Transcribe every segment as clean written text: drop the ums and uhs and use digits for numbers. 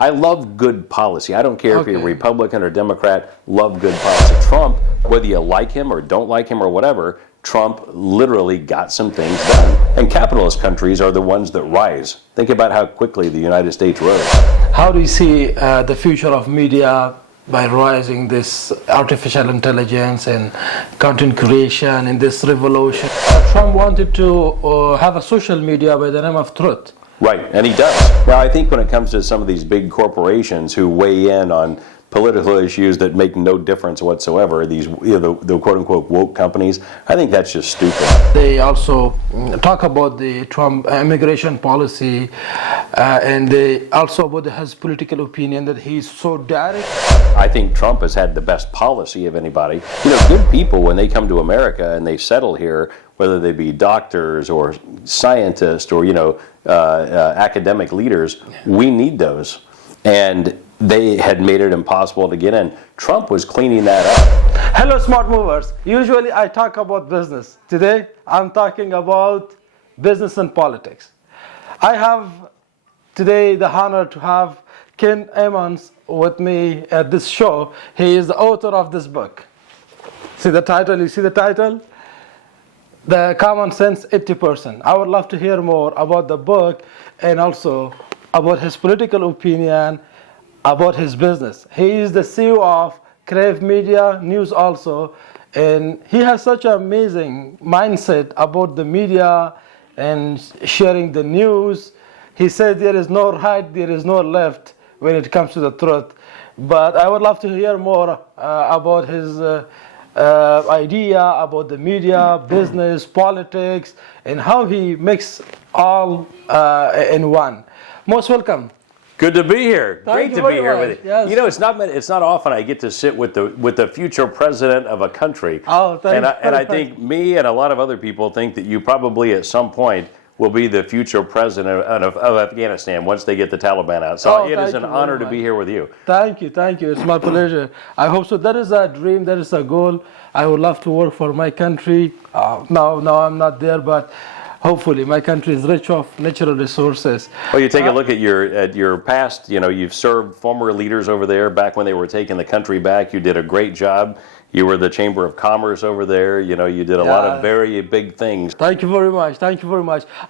I love good policy. I don't care if you're Republican or Democrat, love good policy. Trump, whether you like him or don't like him or whatever, Trump literally got some things done. And capitalist countries are the ones that rise. Think about how quickly the United States rose. How do you see the future of media by rising this artificial intelligence and content creation and this revolution? Trump wanted to have a social media by the name of Truth. Right, and he does. Now, I think when it comes to some of these big corporations who weigh in on political issues that make no difference whatsoever, these the quote-unquote woke companies, I think that's just stupid. They also talk about the Trump immigration policy, and they also about his political opinion that he's so direct. I think Trump has had the best policy of anybody. Good people, when they come to America and they settle here, whether they be doctors or scientists or academic leaders, we need those. And they had made it impossible to get in. Trump was cleaning that up. Hello, smart movers. Usually I talk about business. Today I'm talking about business and politics. I have today the honor to have Ken Emmons with me at this show. He is the author of this book. See the title? You see the title? The Common Sense 80%. I would love to hear more about the book and also about his political opinion, about his business. He is the CEO of Crave Media News also, and he has such an amazing mindset about the media and sharing the news. He said there is no right, there is no left when it comes to the truth. But I would love to hear more about his idea about the media, business, politics, and how he makes all in one. Most welcome. Good to be here. Great to be here with you. Yes. It's not often I get to sit with the future president of a country. Oh, thank you. And I think me and a lot of other people think that you probably at some point will be the future president of Afghanistan once they get the Taliban out. So it is an honor to be here with you. Thank you. It's my pleasure. I hope so. That is a dream. That is a goal. I would love to work for my country. Now I'm not there, but hopefully my country is rich of natural resources. Well, you take a look at your past. You've served former leaders over there back when they were taking the country back. You did a great job. You were the Chamber of Commerce over there. You did a lot of very big things. Thank you very much.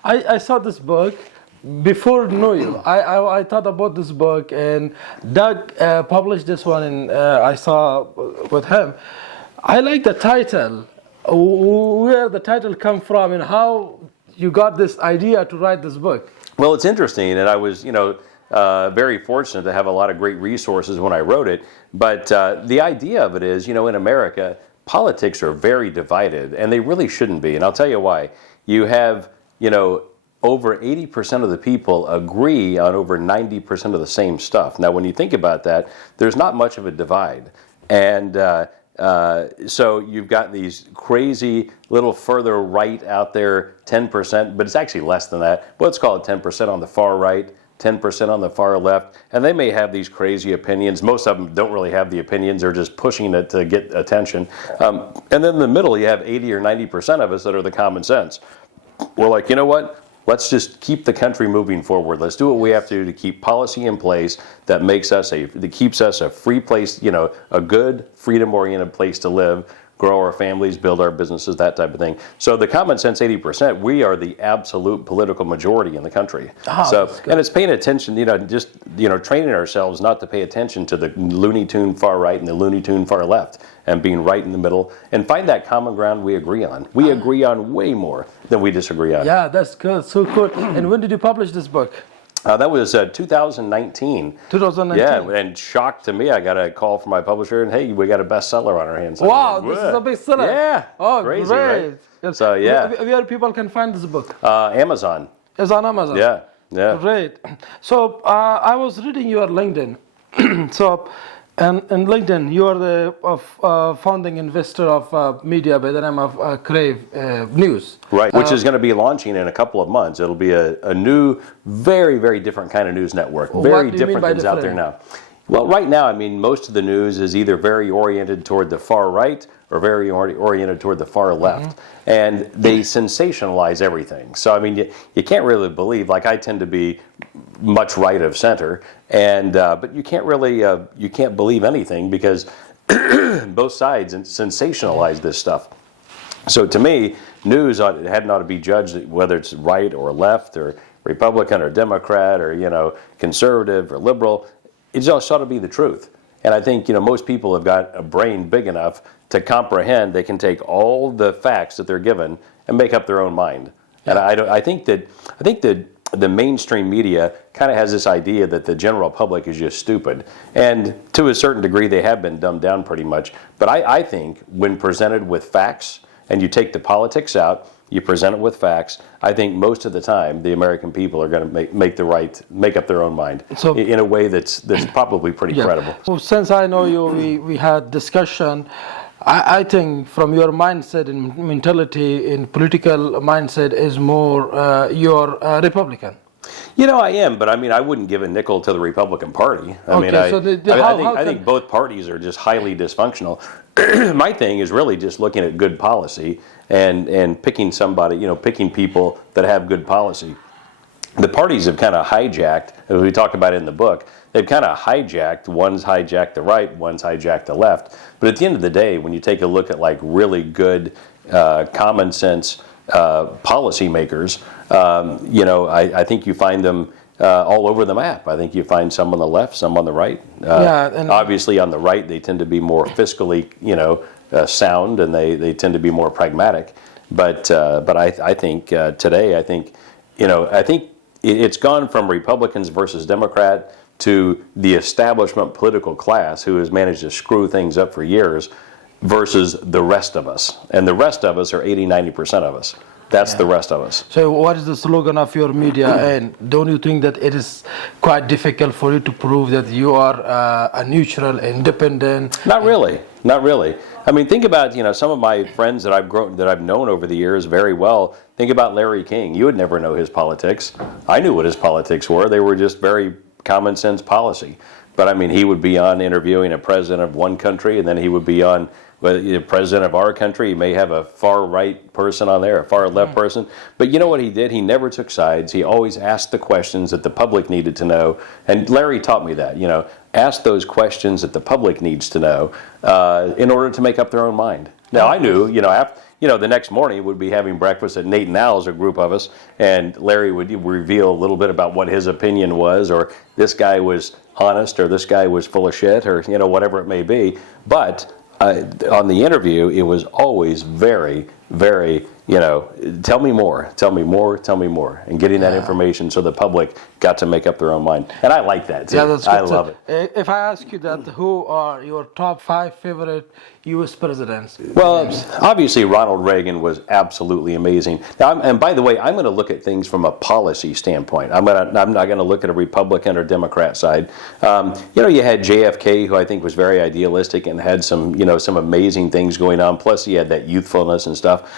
I saw this book before New Year. I thought about this book, and Doug published this one, and I saw with him. I like the title. Where the title come from, and how you got this idea to write this book? Well, it's interesting, and I was, very fortunate to have a lot of great resources when I wrote it. But the idea of it is, in America, politics are very divided, and they really shouldn't be. And I'll tell you why. You have, over 80% of the people agree on over 90% of the same stuff. Now, when you think about that, there's not much of a divide. And so you've got these crazy little further right out there, 10%, but it's actually less than that. But let's call it 10% on the far right, 10% on the far left, and they may have these crazy opinions. Most of them don't really have the opinions, they're just pushing it to get attention. And then in the middle, you have 80 or 90% of us that are the common sense. We're like, you know what? Let's just keep the country moving forward. Let's do what we have to do to keep policy in place that keeps us a free place, a good, freedom-oriented place to live, grow our families, build our businesses, that type of thing. So the common sense 80%, we are the absolute political majority in the country. And it's paying attention, training ourselves not to pay attention to the Looney Tune far right and the Looney Tune far left, and being right in the middle, and find that common ground we agree on. We agree on way more than we disagree on. Yeah, that's good, so good. And when did you publish this book? That was 2019. 2019. Yeah, and shocked to me, I got a call from my publisher, and hey, we got a bestseller on our hands. Wow, this is a bestseller. Yeah. Oh, crazy, great. Right? So yeah. Where people can find this book? Amazon. It's on Amazon. Yeah. Great. So I was reading your LinkedIn. And in LinkedIn, you are the founding investor of media by the name of Crave News. Right, which is going to be launching in a couple of months. It'll be a new, very, very different kind of news network. Very different than out there now. Well, right now, I mean, most of the news is either very oriented toward the far right or very oriented toward the far left. And they sensationalize everything. So, I mean, you can't really believe, like I tend to be much right of center, and but you can't really, you can't believe anything because both sides sensationalize this stuff. So to me, news hadn't ought to be judged whether it's right or left or Republican or Democrat or, conservative or liberal. It just ought to be the truth. And I think, most people have got a brain big enough to comprehend they can take all the facts that they're given and make up their own mind. And I think that the mainstream media kind of has this idea that the general public is just stupid. And to a certain degree, they have been dumbed down pretty much. But I think when presented with facts, and you take the politics out, you present it with facts, I think most of the time the American people are going to make up their own mind in a way that's probably pretty credible. So since I know you, we had discussion. I think from your mindset and mentality in political mindset is more you're Republican. I am, but I mean, I wouldn't give a nickel to the Republican Party. I think both parties are just highly dysfunctional. My thing is really just looking at good policy and picking somebody, picking people that have good policy. The parties have kind of hijacked, as we talk about in the book, they've kind of hijacked, one's hijacked the right, one's hijacked the left. But at the end of the day, when you take a look at like really good common sense policymakers, I think you find them all over the map. I think you find some on the left, some on the right. And obviously on the right, they tend to be more fiscally, sound, and they tend to be more pragmatic. But I think today, I think it's gone from Republicans versus Democrat to the establishment political class who has managed to screw things up for years versus the rest of us. And the rest of us are 80-90% of us. That's the rest of us. So what is the slogan of your media? And don't you think that it is quite difficult for you to prove that you are a neutral, independent? Not really. Not really. I mean, think about, some of my friends that I've known over the years very well. Think about Larry King. You would never know his politics. I knew what his politics were. They were just very common sense policy. But I mean, he would be on interviewing a president of one country, and then he would be on the president of our country. He may have a far right person on there, a far left person. But you know what he did? He never took sides. He always asked the questions that the public needed to know. And Larry taught me that, ask those questions that the public needs to know in order to make up their own mind. Now, I knew, the next morning we'd be having breakfast at Nate and Al's, a group of us, and Larry would reveal a little bit about what his opinion was, or this guy was honest, or this guy was full of shit, or, whatever it may be. But on the interview, it was always very, very, tell me more, tell me more, tell me more, and getting that information so the public got to make up their own mind. And I like that, too. Yeah, that's good. I love it. If I ask you that, who are your top 5 favorite U.S. presidents? Well, obviously, Ronald Reagan was absolutely amazing. Now, and by the way, I'm going to look at things from a policy standpoint. I'm not going to look at a Republican or Democrat side. You had JFK, who I think was very idealistic and had some amazing things going on. Plus, he had that youthfulness and stuff.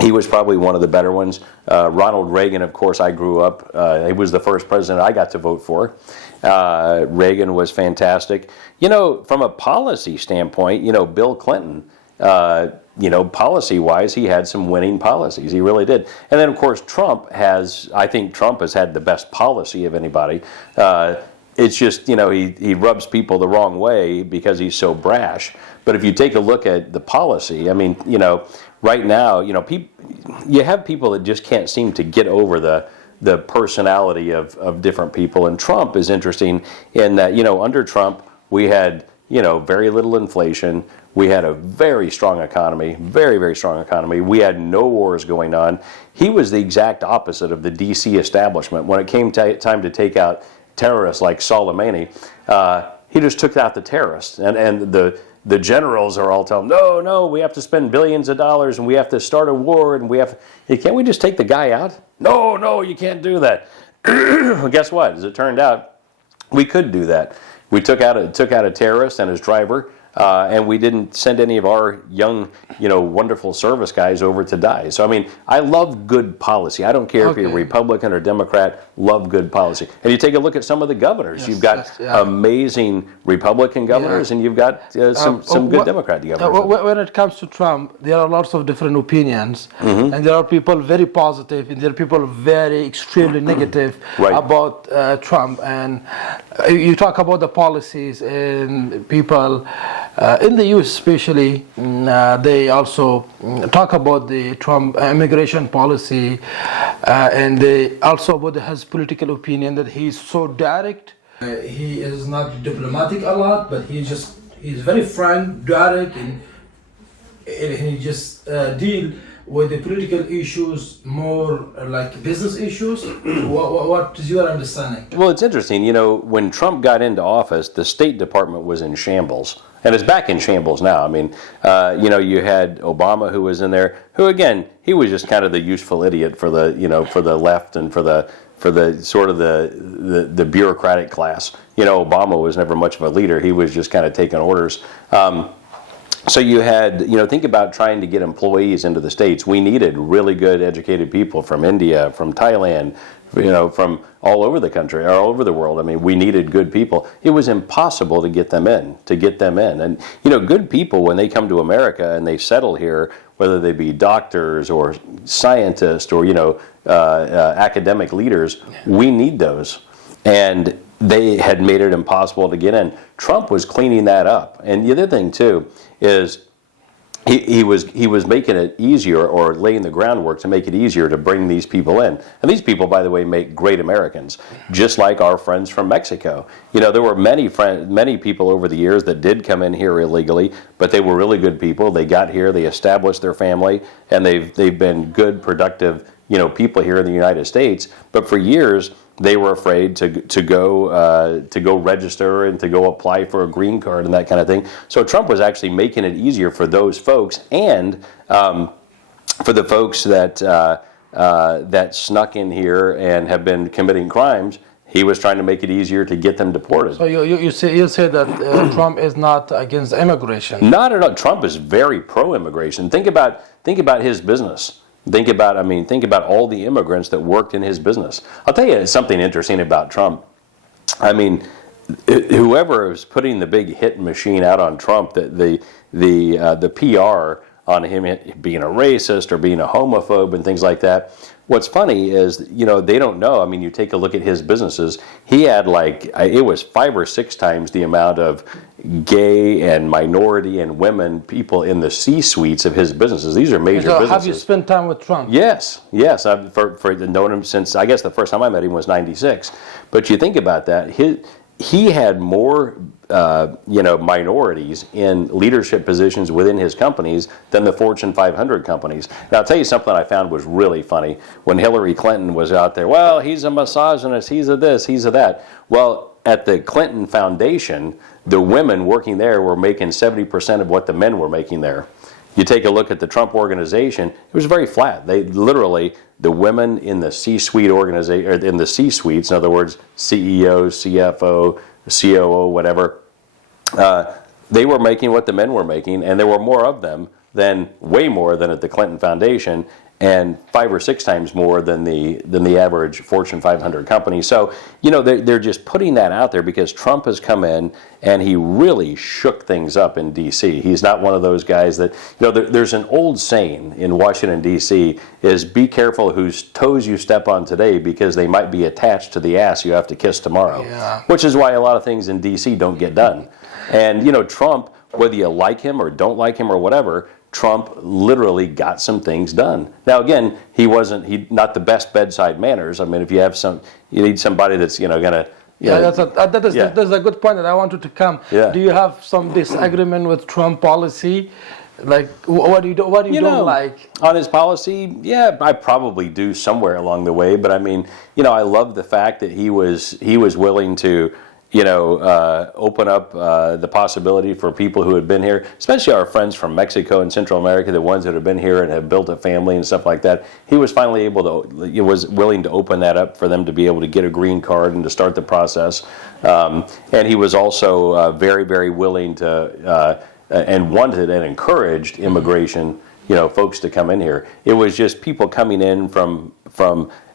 He was probably one of the better ones. Ronald Reagan, of course, I grew up. He was the first president I got to vote for. Reagan was fantastic. From a policy standpoint, Bill Clinton, policy-wise, he had some winning policies. He really did. And then, of course, I think Trump has had the best policy of anybody. It's just, he rubs people the wrong way because he's so brash. But if you take a look at the policy, I mean, right now, you have people that just can't seem to get over the personality of different people. And Trump is interesting in that, under Trump, we had, very little inflation. We had a very strong economy, very, very strong economy. We had no wars going on. He was the exact opposite of the D.C. establishment. When it came time to take out terrorists like Soleimani, he just took out the terrorists. And the generals are all telling him, no, we have to spend billions of dollars and we have to start a war and can't we just take the guy out? No, you can't do that. Well, guess what? As it turned out, we could do that. We took out a terrorist and his driver. and we didn't send any of our young, wonderful service guys over to die. So, I mean, I love good policy. I don't care if you're Republican or Democrat, love good policy. And you take a look at some of the governors. You've got amazing Republican governors, and you've got some good Democrat governors. When it comes to Trump, there are lots of different opinions, and there are people very positive, and there are people very extremely negative about Trump. And you talk about the policies, and people in the U.S. especially, they also talk about the Trump immigration policy, and they also about his political opinion that he's so direct. He is not diplomatic a lot, but he's very frank, direct, and he just deal with the political issues more like business issues. What is your understanding? Well, it's interesting. When Trump got into office, the State Department was in shambles. And it's back in shambles now. I mean, you had Obama who was in there, who again, he was just kind of the useful idiot for the, for the left and for the sort of the bureaucratic class. Obama was never much of a leader. He was just kind of taking orders. So you had, think about trying to get employees into the States. We needed really good educated people from India, from Thailand, from all over the country, or all over the world. I mean, we needed good people. It was impossible to get them in. And, good people, when they come to America and they settle here, whether they be doctors or scientists or, academic leaders, we need those. And they had made it impossible to get in. Trump was cleaning that up. And the other thing, too, is he was making it easier, or laying the groundwork to make it easier to bring these people in. And these people, by the way, make great Americans, just like our friends from Mexico. There were many people over the years that did come in here illegally, but they were really good people. They got here, they established their family, and they've been good, productive, people here in the United States. But for years, they were afraid to go register and to go apply for a green card and that kind of thing. So Trump was actually making it easier for those folks, and for the folks that snuck in here and have been committing crimes. He was trying to make it easier to get them deported. So you say that Trump is not against immigration? Not at all. Trump is very pro-immigration. Think about his business. Think about all the immigrants that worked in his business. I'll tell you something interesting about Trump. I mean, whoever is putting the big hit machine out on Trump, the PR on him being a racist or being a homophobe and things like that. What's funny is, they don't know. I mean, you take a look at his businesses. He had it was 5 or 6 times the amount of gay and minority and women people in the C-suites of his businesses. These are major businesses. Have you spent time with Trump? Yes. I've known him since, I guess the first time I met him was '96. But you think about that, he had more minorities in leadership positions within his companies than the Fortune 500 companies. Now, I'll tell you something I found was really funny. When Hillary Clinton was out there, well, he's a misogynist, he's a this, he's a that. Well, at the Clinton Foundation, the women working there were making 70% of what the men were making there. You take a look at the Trump organization, it was very flat. They literally, the women in the C-suite organization, or in the C-suites, in other words, CEO, CFO, COO, whatever, they were making what the men were making, and there were more of them way more than at the Clinton Foundation, and 5 or 6 times more than the average Fortune 500 company. So, they're just putting that out there because Trump has come in and he really shook things up in D.C. He's not one of those guys that, there's an old saying in Washington, D.C. is be careful whose toes you step on today because they might be attached to the ass you have to kiss tomorrow. Yeah. Which is why a lot of things in D.C. don't get done. And, Trump, whether you like him or don't like him or whatever, Trump literally got some things done. Now, again, he not the best bedside manners. I mean, if you need somebody that's, going to. That's a good point that I wanted to come. Yeah. Do you have some disagreement with Trump policy? Like, what do you don't like? On his policy, yeah, I probably do somewhere along the way. But I mean, I love the fact that he was willing to, open up the possibility for people who had been here, especially our friends from Mexico and Central America, the ones that have been here and have built a family and stuff like that. He was finally he was willing to open that up for them to be able to get a green card and to start the process. And he was also very, very willing to and wanted and encouraged immigration, folks to come in here. It was just people coming in from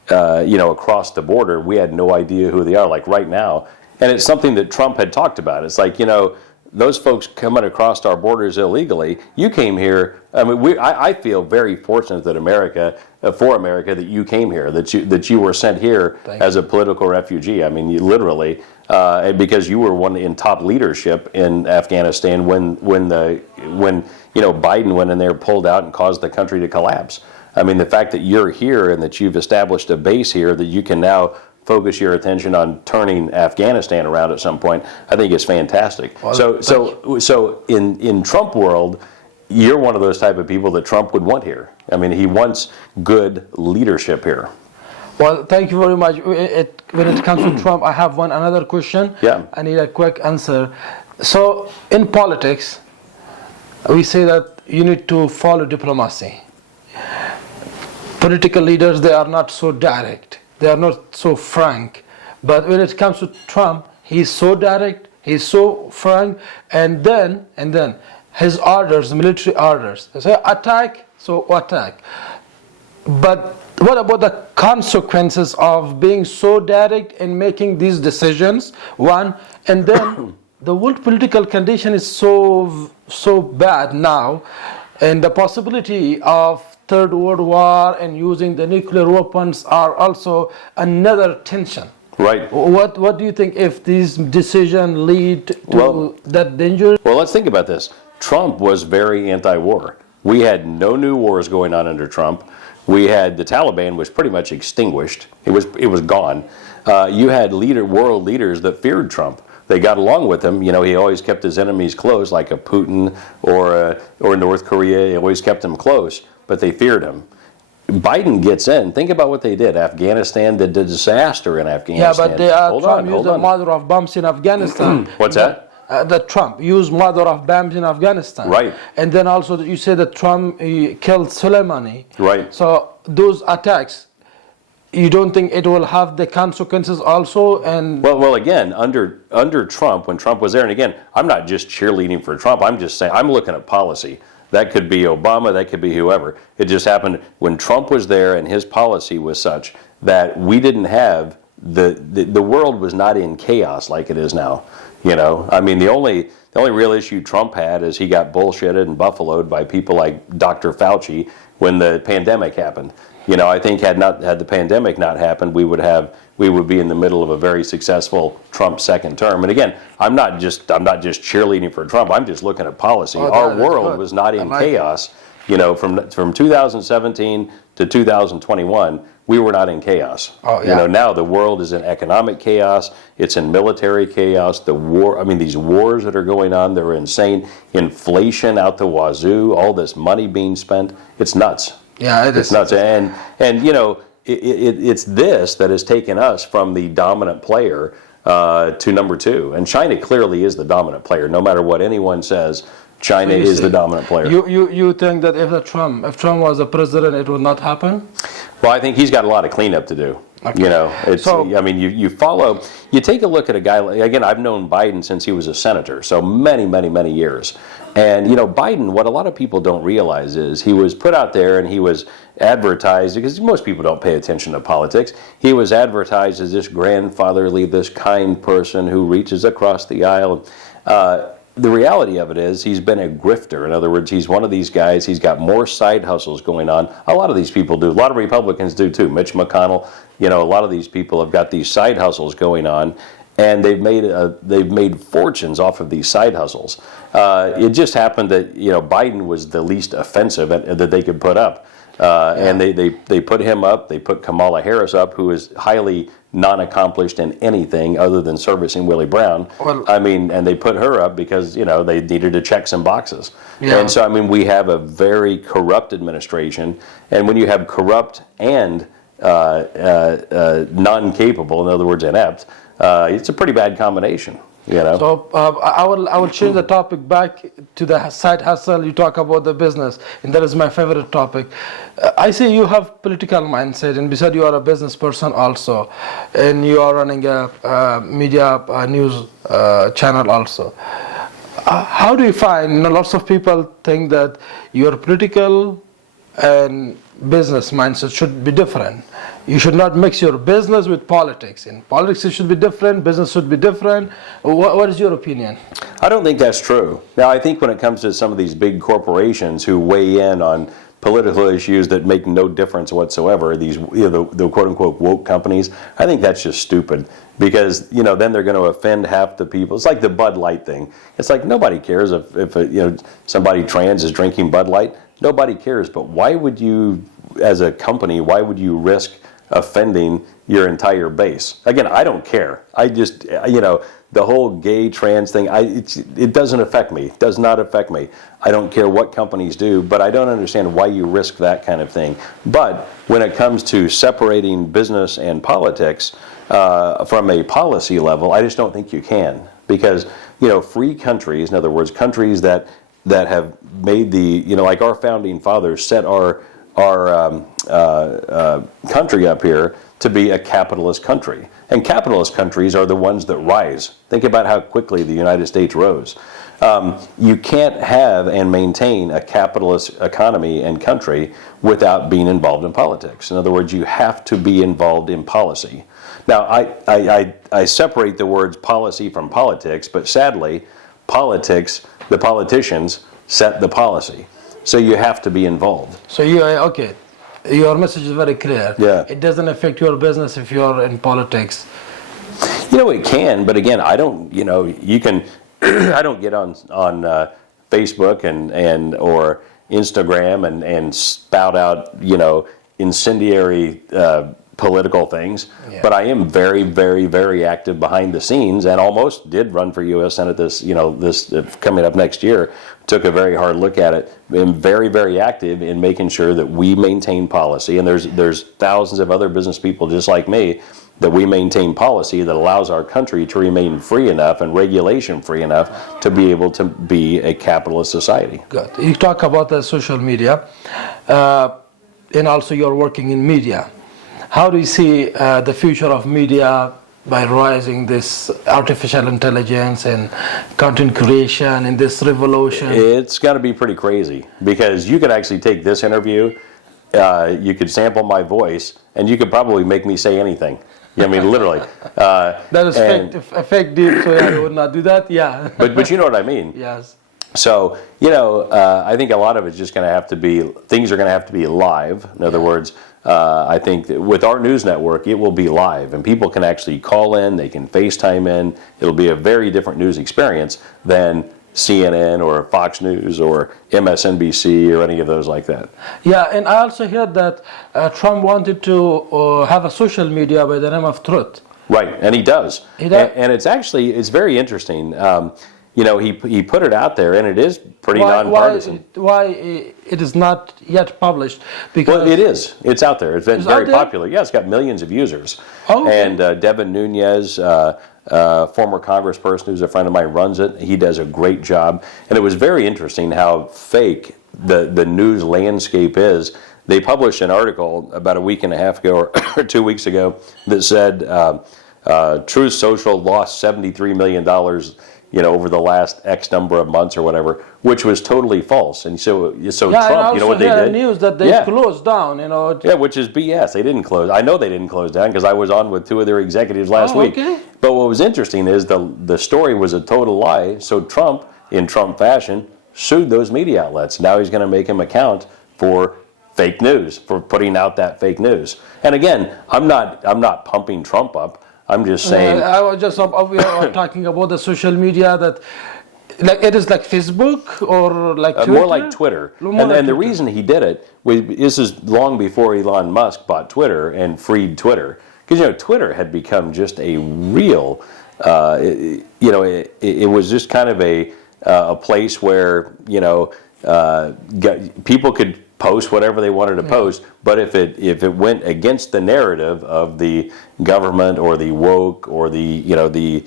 across the border. We had no idea who they are. Like right now. And it's something that Trump had talked about. It's like, those folks coming across our borders illegally, you came here. I mean, I feel very fortunate that for America, that you came here, that you were sent here as a political refugee. I mean, you literally, because you were one in top leadership in Afghanistan when Biden went in there, pulled out, and caused the country to collapse. I mean, the fact that you're here and that you've established a base here that you can now focus your attention on turning Afghanistan around at some point, I think is fantastic. Well, so in Trump world, you're one of those type of people that Trump would want here. I mean, he wants good leadership here. Well, thank you very much. When it comes to Trump, I have another question. Yeah. I need a quick answer. So in politics, we say that you need to follow diplomacy. Political leaders, they are not so direct. They are not so frank. But when it comes to Trump, he's so direct, he's so frank, and then his orders, military orders, they say attack, so attack. But what about the consequences of being so direct and making these decisions? One, and then the world political condition is so bad now, and the possibility of Third World War and using the nuclear weapons are also another tension. Right. What do you think if these decisions lead to that danger? Well, let's think about this. Trump was very anti-war. We had no new wars going on under Trump. We had the Taliban was pretty much extinguished. It was gone. You had world leaders that feared Trump. They got along with him. He always kept his enemies close, like a Putin or North Korea. He always kept them close, but they feared him. Biden gets in. Think about what they did. Afghanistan, the disaster in Afghanistan. Yeah, but Trump used the mother of bombs in Afghanistan. What's that? That Trump used mother of bombs in Afghanistan. Right. And then also you say that Trump killed Soleimani. Right. So those attacks, you don't think it will have the consequences also? And well, again, under Trump, when Trump was there, and again, I'm not just cheerleading for Trump. I'm just saying I'm looking at policy. That could be Obama, that could be whoever. It just happened when Trump was there, and his policy was such that we didn't have the world was not in chaos like it is now. I mean, the only real issue Trump had is he got bullshitted and buffaloed by people like Dr. Fauci when the pandemic happened. I think had the pandemic not happened, we would be in the middle of a very successful Trump second term. And again, I'm not just cheerleading for Trump. I'm just looking at policy. Our world was not in chaos. From 2017 to 2021, we were not in chaos. Now the world is in economic chaos. It's in military chaos. The war. I mean, these wars that are going on, they're insane. Inflation out the wazoo. All this money being spent. It's nuts. Yeah, it's nuts. And it's this that has taken us from the dominant player to number two. And China clearly is the dominant player. No matter what anyone says, China is the dominant player. You think that if Trump was the president, it would not happen? Well, I think he's got a lot of cleanup to do. Okay. I mean, you take a look at a guy, again, I've known Biden since he was a senator, so many, many, many years. And, Biden, what a lot of people don't realize is he was put out there and he was advertised, because most people don't pay attention to politics, he was advertised as this grandfatherly, this kind person who reaches across the aisle. The reality of it is he's been a grifter. In other words, he's one of these guys. He's got more side hustles going on. A lot of these people do. A lot of Republicans do too. Mitch McConnell, a lot of these people have got these side hustles going on, and they've made fortunes off of these side hustles. It just happened that Biden was the least offensive that they could put up. And they put him up. They put Kamala Harris up, who is highly non-accomplished in anything other than servicing Willie Brown. Well, and they put her up because they needed to check some boxes. Yeah. And so we have a very corrupt administration, and when you have corrupt and non-capable, in other words, inept it's a pretty bad combination. You know. So I will change the topic back to the side hustle. You talk about the business, and that is my favorite topic. I see you have political mindset, and besides you are a business person also, and you are running a media news channel also. How do you find? Lots of people think that your political and business mindset should be different. You should not mix your business with politics. In politics, it should be different. Business should be different. What is your opinion? I don't think that's true. Now, I think when it comes to some of these big corporations who weigh in on political issues that make no difference whatsoever, these the quote-unquote woke companies, I think that's just stupid, because then they're going to offend half the people. It's like the Bud Light thing. It's like nobody cares if somebody trans is drinking Bud Light. Nobody cares. But why would you, as a company, why would you risk offending your entire base? Again, I don't care. I just, the whole gay trans thing, it doesn't affect me. It does not affect me. I don't care what companies do, but I don't understand why you risk that kind of thing. But when it comes to separating business and politics from a policy level, I just don't think you can. Because, free countries, in other words, countries that have made like our founding fathers set our country up here to be a capitalist country. And capitalist countries are the ones that rise. Think about how quickly the United States rose. You can't have and maintain a capitalist economy and country without being involved in politics. In other words, you have to be involved in policy. Now, I separate the words policy from politics, but sadly, the politicians set the policy. So you have to be involved. So okay. Your message is very clear. Yeah. It doesn't affect your business if you're in politics. It can, but again, I don't. You can. I don't get on Facebook and or Instagram and spout out incendiary political things. Yeah. But I am very, very, very active behind the scenes, and almost did run for U.S. Senate this coming up next year. Took a very hard look at it. I'm very, very active in making sure that we maintain policy, and there's thousands of other business people just like me that we maintain policy that allows our country to remain free enough and regulation free enough to be able to be a capitalist society. Good. You talk about the social media, and also you're working in media. How do you see the future of media by rising this artificial intelligence and content creation and this revolution? It's going to be pretty crazy, because you could actually take this interview, you could sample my voice, and you could probably make me say anything. Literally. That is fake deep, so I would not do that. Yeah. But you know what I mean. Yes. So, I think a lot of it's just going to have to be, things are going to have to be live. In other words, I think that with our news network, it will be live, and people can actually call in, they can FaceTime in. It'll be a very different news experience than CNN or Fox News or MSNBC or any of those like that. Yeah, and I also heard that Trump wanted to have a social media by the name of Truth. Right, and he does. He does. And it's very interesting. He put it out there, and it is pretty nonpartisan. Why it is not yet published? Because well, it is. It's out there. It's been very popular. Yeah, it's got millions of users. Oh, okay. And Devin Nunes, former congressperson who's a friend of mine, runs it. He does a great job. And it was very interesting how fake the news landscape is. They published an article about a week and a half ago or 2 weeks ago that said Truth Social lost $73 million over the last X number of months or whatever, which was totally false. And so Trump, what they did? News that they closed down, Yeah, which is BS. They didn't close. I know they didn't close down because I was on with two of their executives last week. Okay. But what was interesting is the story was a total lie. So Trump, in Trump fashion, sued those media outlets. Now he's going to make him account for fake news, for putting out that fake news. And again, I'm not pumping Trump up. I'm just saying. I was just talking about the social media that, like, it is like Facebook or like Twitter? More like Twitter. And the reason he did it was, this is long before Elon Musk bought Twitter and freed Twitter, because Twitter had become just a real, it was just kind of a place where people could post whatever they wanted to post, but if it went against the narrative of the government or the woke or the the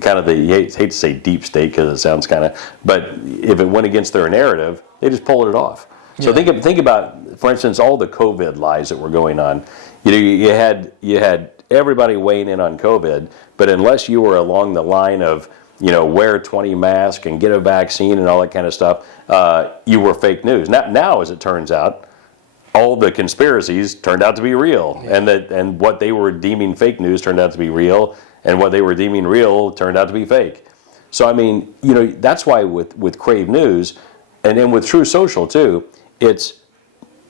kind of the, you hate to say deep state because it sounds kind of, but if it went against their narrative, they just pulled it off. So think about, for instance, all the COVID lies that were going on. You had everybody weighing in on COVID, but unless you were along the line of wear 20 masks and get a vaccine and all that kind of stuff, you were fake news. Now, as it turns out, all the conspiracies turned out to be real, and what they were deeming fake news turned out to be real, and what they were deeming real turned out to be fake. So I mean, that's why with Crave News, and then with True Social too, it's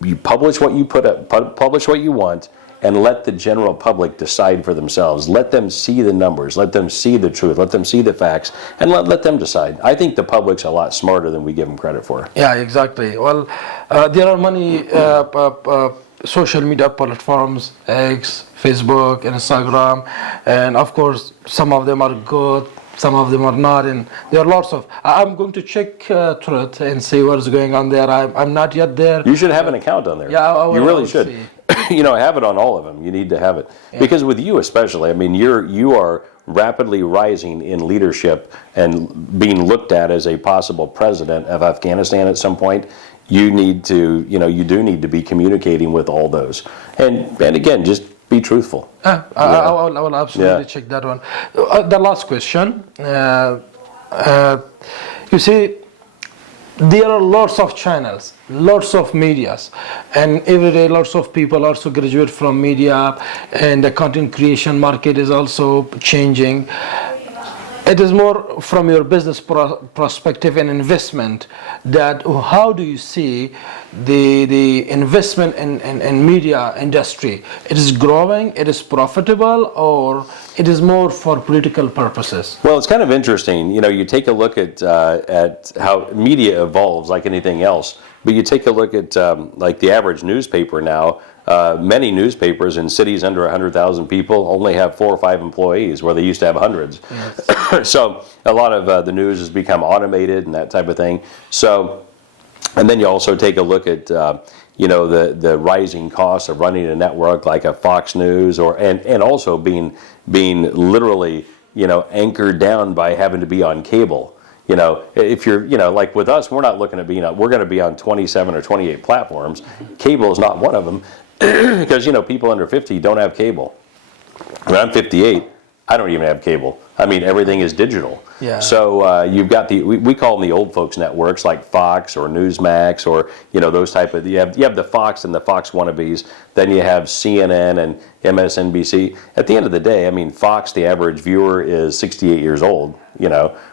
you publish what you put up, publish what you want, and let the general public decide for themselves. Let them see the numbers, let them see the truth, let them see the facts, and let them decide. I think the public's a lot smarter than we give them credit for. Yeah, exactly. Well, there are many social media platforms, X, Facebook, Instagram, and of course some of them are good, some of them are not, and there are lots of. I'm going to check Truth and see what's going on there. I'm not yet there. You should have an account on there. Yeah, you really should. Have it on all of them. You need to have it because with you especially, I mean, you are rapidly rising in leadership and being looked at as a possible president of Afghanistan at some point. You need to, you do need to be communicating with all those, and again, just be truthful. I will absolutely check that one. The last question. You see, there are lots of channels, lots of medias, and every day lots of people also graduate from media, and the content creation market is also changing. It is more from your business perspective and investment, that how do you see the investment in media industry? It is growing, it is profitable, or it is more for political purposes? Well, it's kind of interesting. You take a look at how media evolves like anything else, but you take a look at like the average newspaper now. Many newspapers in cities under 100,000 people only have 4 or 5 employees, where they used to have hundreds. Yes. So a lot of the news has become automated and that type of thing. So, and then you also take a look at the rising costs of running a network like a Fox News, and also being literally anchored down by having to be on cable. If you're, like with us, we're not looking at we're going to be on 27 or 28 platforms. Cable is not one of them because, people under 50 don't have cable. When I'm 58, I don't even have cable. I mean, everything is digital. Yeah. So you've got we call them the old folks networks, like Fox or Newsmax, or those type of. You have the Fox and the Fox wannabes. Then you have CNN and MSNBC. At the end of the day, I mean, Fox, the average viewer is 68 years old.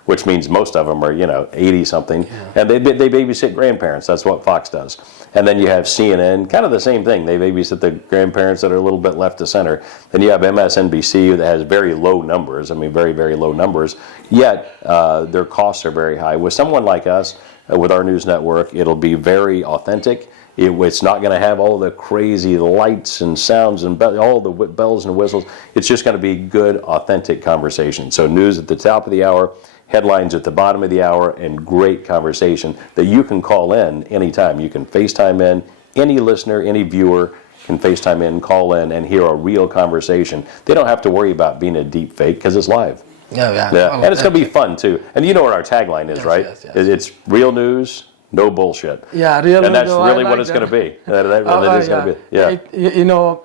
Which means most of them are 80 something, and they babysit grandparents. That's what Fox does. And then you have CNN, kind of the same thing. They babysit the grandparents that are a little bit left to center. Then you have MSNBC that has very low numbers. I mean, very, very low numbers. Yet their costs are very high. With someone like us, with our news network, it'll be very authentic. It's not going to have all the crazy lights and sounds and all the bells and whistles. It's just going to be good, authentic conversation. So news at the top of the hour, headlines at the bottom of the hour, and great conversation that you can call in anytime. You can FaceTime in. Any listener, any viewer can FaceTime in, call in, and hear a real conversation. They don't have to worry about being a deep fake because it's live. Yeah. And it's going to be fun, too. And you know what our tagline is, right? Yes. It's real news, no bullshit. Yeah, real. And that's really what it's going to be. That really is going to be. Yeah.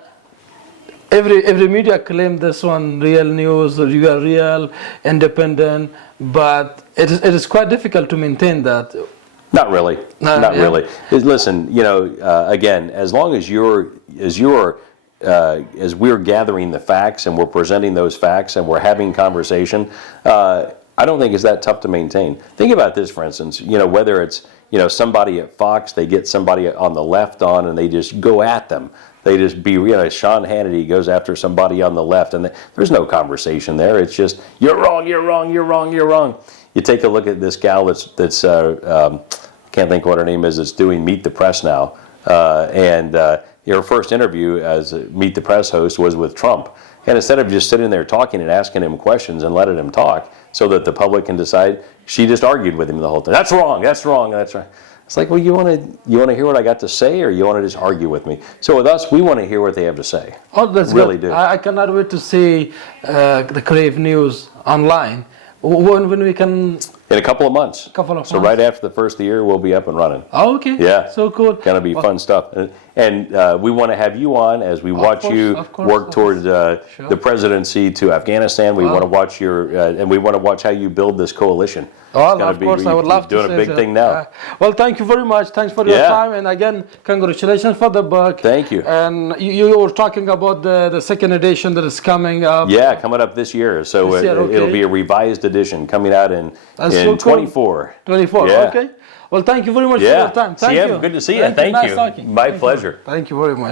Every media claim this one real news, you are real, independent, but it is quite difficult to maintain that. Not really. Not really. Listen, again, as long as as we're gathering the facts and we're presenting those facts and we're having conversation, I don't think it's that tough to maintain. Think about this, for instance, whether it's, somebody at Fox, they get somebody on the left on and they just go at them. They just Sean Hannity goes after somebody on the left, and there's no conversation there. It's just, you're wrong, you're wrong, you're wrong, you're wrong. You take a look at this gal that's can't think what her name is, that's doing Meet the Press now. And her first interview as a Meet the Press host was with Trump. And instead of just sitting there talking and asking him questions and letting him talk so that the public can decide, she just argued with him the whole time. That's wrong, that's wrong, that's right. It's like, well, you want to hear what I got to say, or you want to just argue with me? So with us, we want to hear what they have to say. Oh, that's really good. do. I cannot wait to see the Crave News online. When we can. In a couple of months. So right after the first of the year, we'll be up and running. Oh, okay. Yeah. So cool. Going to be fun stuff. And we want to have you on as we watch you work toward the presidency to Afghanistan. We want to watch and we want to watch how you build this coalition. Oh, of course, I would love to. Doing a big thing now. Well, thank you very much. Thanks for your time. And again, congratulations for the book. Thank you. And you were talking about the second edition that is coming up. Yeah, coming up this year. So it'll be a revised edition coming out in 24. 24, yeah. Okay. Well, thank you very much for your time. Thank you. Good to see you. Thank you. Nice talking. My pleasure. Thank you very much.